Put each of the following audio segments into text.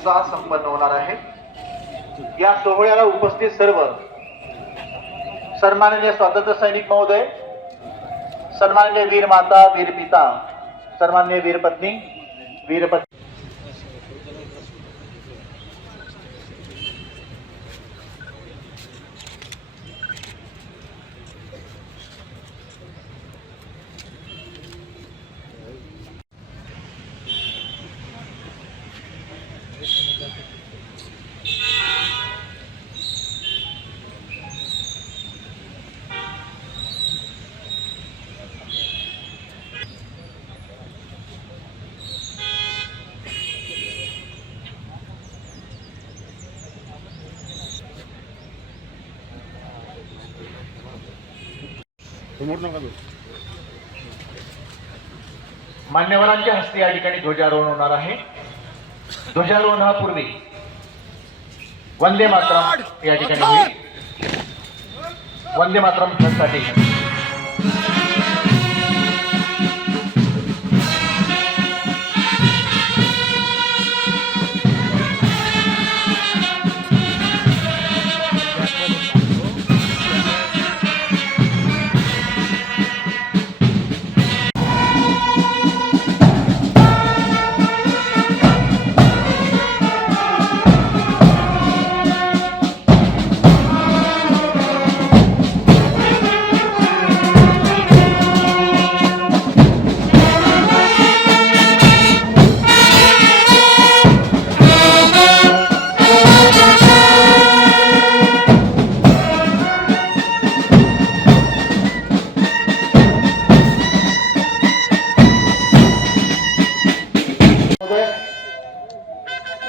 उत्साह संपन्न होणार आहे। या सोहळ्याला उपस्थित सर्व सन्माननीय स्वातंत्र्य सैनिक महोदय, सन्माननीय वीर माता, वीर पिता, सन्माननीय वीर पत्नी, वीर पत्नी, मान्यवरांच्या हस्ते या ठिकाणी ध्वजारोहण होणार आहे। ध्वजारोहणापूर्वी वंदे मातरम या ठिकाणी होईल। वंदे मातरम साठी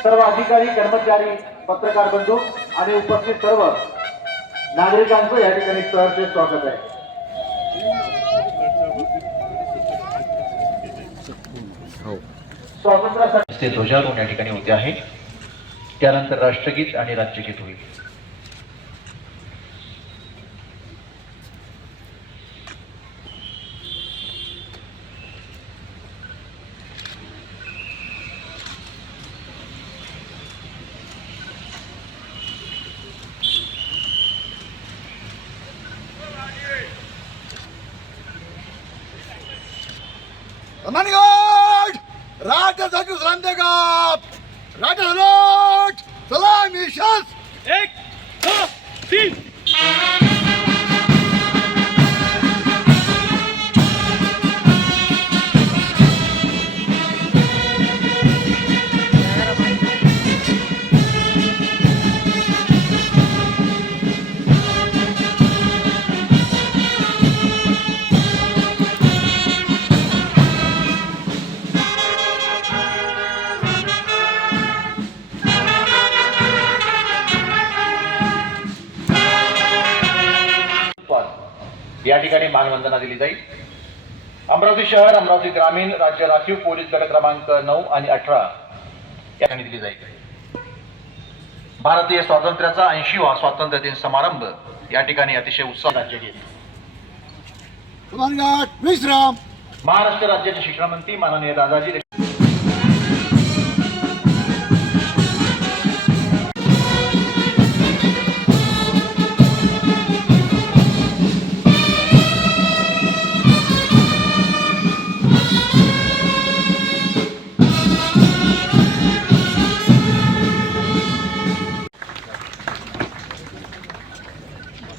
सर्व अधिकारी, कर्मचारी, पत्रकार बंधू आणि उपस्थित सर्व नागरिकांचं या ठिकाणी सहर्ष स्वागत आहे। स्वातंत्र्यासाठी ध्वजारोहण या ठिकाणी होते आहे। त्यानंतर राष्ट्रगीत आणि राज्यगीत होईल। Manigod! Raja Zagus Randegap! Raja Lord! Salam Ishas! एक, दो, तीन! या ठिकाणी मानवंदना दिली जाईल। अमरावती शहर, अमरावती ग्रामीण राज्य राखीव पोलीस गट क्रमांक 9 आणि 18 या ठिकाणी दिली जाईल। भारतीय स्वातंत्र्याचा 80वा स्वातंत्र्य दिन समारंभ या ठिकाणी अतिशय उत्साह राज्यगीत। विश्राम महाराष्ट्र राज्याचे शिक्षण मंत्री माननीय दादाजी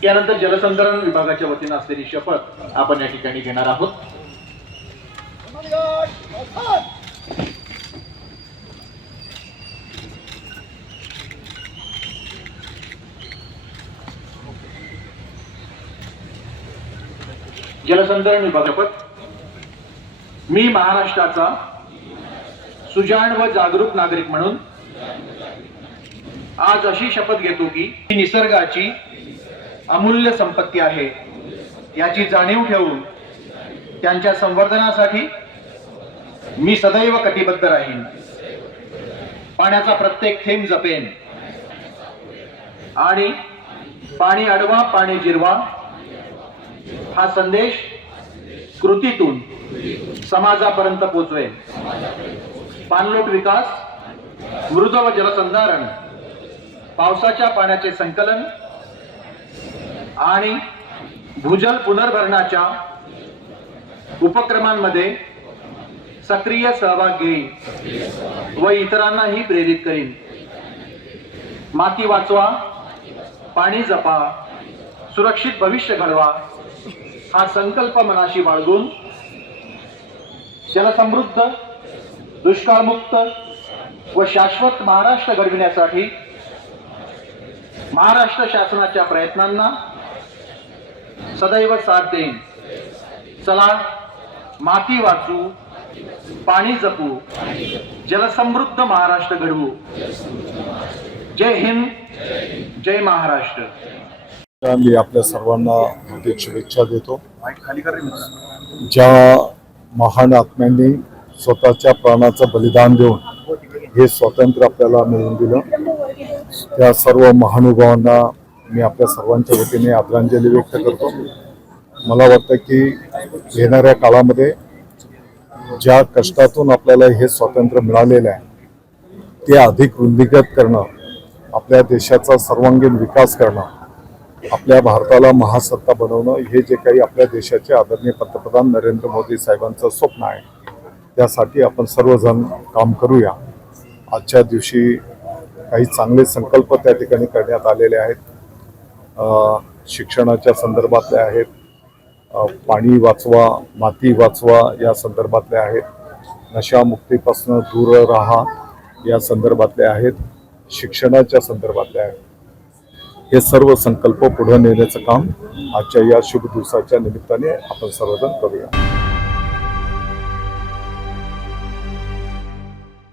यानंतर जलसंधारण विभागाच्या वतीने असलेली शपथ आपण या ठिकाणी घेणार आहोत। जलसंधारण विभाग शपथ। मी महाराष्ट्राचा सुजाण व जागरूक नागरिक म्हणून आज अशी शपथ घेतो की निसर्गाची अमूल्य संपत्ती आहे याची जाणीव ठेवून त्यांच्या संवर्धनासाठी मी सदैव कटिबद्ध राहीन। पाण्याचा प्रत्येक थेंब जपेन आणि पाणी अडवा पाणी जिरवा हा संदेश कृतीतून समाजापर्यंत पोहोचवेल। पाणलोट विकास मृद व जलसंधारण, पावसाच्या पाण्याचे संकलन आणि भूजल पुनर्भरणाच्या उपक्रमांमध्ये सक्रिय सहभाग घेईन व इतरांनाही प्रेरित करीन. माती वाचवा, पाणी जपा, सुरक्षित भविष्य घडवा हा संकल्प मनाशी बाळगून जलसमृद्ध, दुष्काळमुक्त व शाश्वत महाराष्ट्र घडविण्यासाठी महाराष्ट्र शासनाच्या प्रयत्नांना सदैव साथ देईन. चला माती वाचू, पाणी जपू, जलसमृद्ध महाराष्ट्र घडवू. जय हिंद, जय महाराष्ट्र. मी आपल्या सर्वांना हार्दिक शुभेच्छा देतो. ज्या महान आत्म्यांनी स्वतःच्या प्राणाचं बलिदान देऊन हे स्वातंत्र्य आपल्याला मिळवून दिलं, त्या सर्व महानुभावांना मी आपल्या सर्वांच्या वतीने आदरांजली व्यक्त करतो. मला वाटतं की येणाऱ्या काळामध्ये ज्या कष्टातून आपल्याला हे स्वातंत्र्य मिळालेलं आहे ते अधिक वृद्धिंगत करणं, आपल्या देशाचा सर्वांगीण विकास करणं, आपल्या भारताला महासत्ता बनवणं हे जे काही आपल्या देशाचे आदरणीय पंतप्रधान नरेंद्र मोदी साहेबांचं स्वप्न आहे, त्यासाठी आपण सर्वजण काम करूया. आजच्या दिवशी काही चांगले संकल्प त्या ठिकाणी करण्यात आलेले आहेत. शिक्षणाच्या संदर्भातले आहेत, पाणी वाचवा, माती वाचवा या संदर्भातले आहेत, नशामुक्तीपासून दूर राहा या संदर्भातले आहेत, शिक्षणाच्या संदर्भातले आहेत. हे सर्व संकल्प पुढे नेण्याचं काम आजच्या या शुभ दिवसाच्या निमित्ताने आपण सर्वजण करूया.